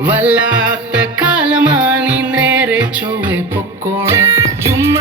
വല്ലാത്ത കാലമാണി നേരെ ചൊവ്വെ പൊക്കോണം ജുമ്മാകും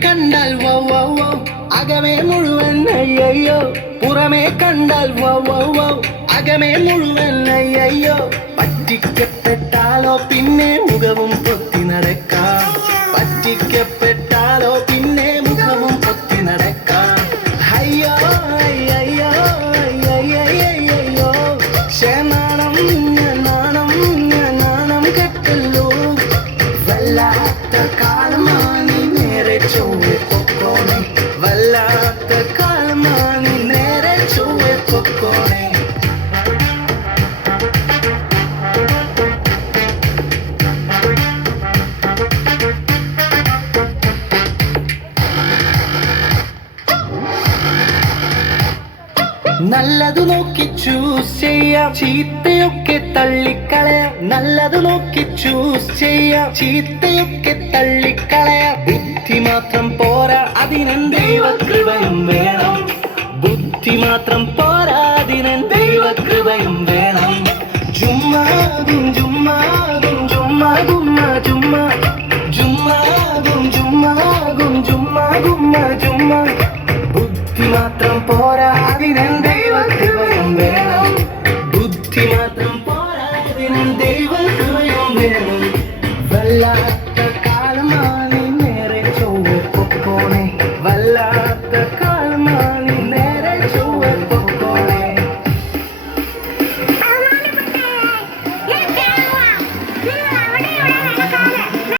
கண்டால் வௌ அகமே முழுவன் ஐயையோ. புறமே கண்டால் வௌ அகமே முழுவன் ஐயையோ. பற்றி கெப்பெட்டாலோ பின்னே முகவும் பொத்தி நடக்கா. பற்றி നല്ലത് നോക്കി ചൂസ് ചെയ്യാം. ചീത്തയൊക്കെ തള്ളിക്കളയാം. നല്ലതു നോക്കി ചൂസ് ചെയ്യാം. ചീത്തയൊക്കെ തള്ളിക്കളയാം. ബുദ്ധി മാത്രം പോരാ അതിനും ദൈവകൃപയും വേണം. ബുദ്ധി മാത്രം പോരാ അതിനും ദൈവകൃപയും വേണം. ചുമ്മാകും ചുമ്മാകും ജുമ്മാ ഗുമ്മ ചുമ്മാ. ചുമ്മാകും ചുമ്മാകും ജുമ്മാ ഗുമ്മ ചുമ്മാ. ബുദ്ധി മാത്രം പോരാ അതിനും ദൈവകൃപയും വേണം ബുദ്ധി മാത്രം പോരാ അതിനും ദൈവകൃപയും വേണം. വല്ലാത്ത